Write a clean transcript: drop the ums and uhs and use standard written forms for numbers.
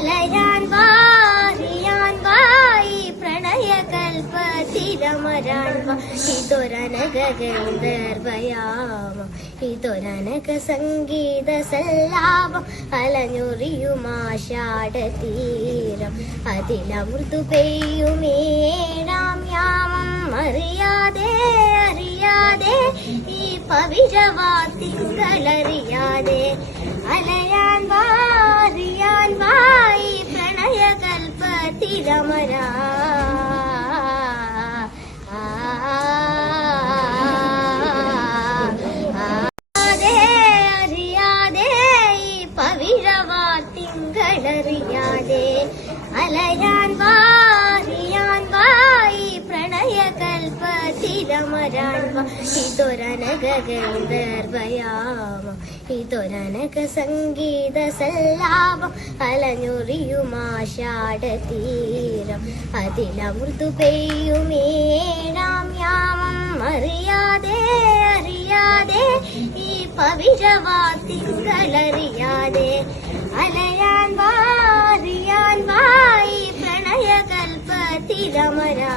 അലയാൻ വാരിയാൻ വായി പ്രണയകൽപ്പത്തിലമരാൻ വാ ഇതൊരനഗന്ധർവയാമം ഇതൊരനക സംഗീത സല്ലാപം അലഞ്ഞൊറിയുമാഷാഢതീരം അതിലമൃദു പെയ്യുമേഴാം യാമം അറിയാതെ അറിയാതെ ഈ പവിഴവാത്തിങ്കളറിയാതെ അലയാൻ വാരിയാൻ വായി പ്രണയകൽപ്പത്തിലമരാ തിങ്കളറിയാതെ അലയാൻ വാരിയാൻ വായി പ്രണയകൽപ്പത്തിലമരാൻ വാ ഇതൊരനഗന്ധർവയാമം ഇതൊരനക സംഗീത സല്ലാപം അലഞ്ഞൊറിയുമാഷാഢതീരം അതിലമൃദു പെയ്യുമേഴാം യാമം അറിയാതെ അറിയാതെ ഈ പവിഴവാത്തിങ്കളറിയാതെ അലയാൻ വാരിയാൻ വായി പ്രണയകൽപ്പത്തിലമരാ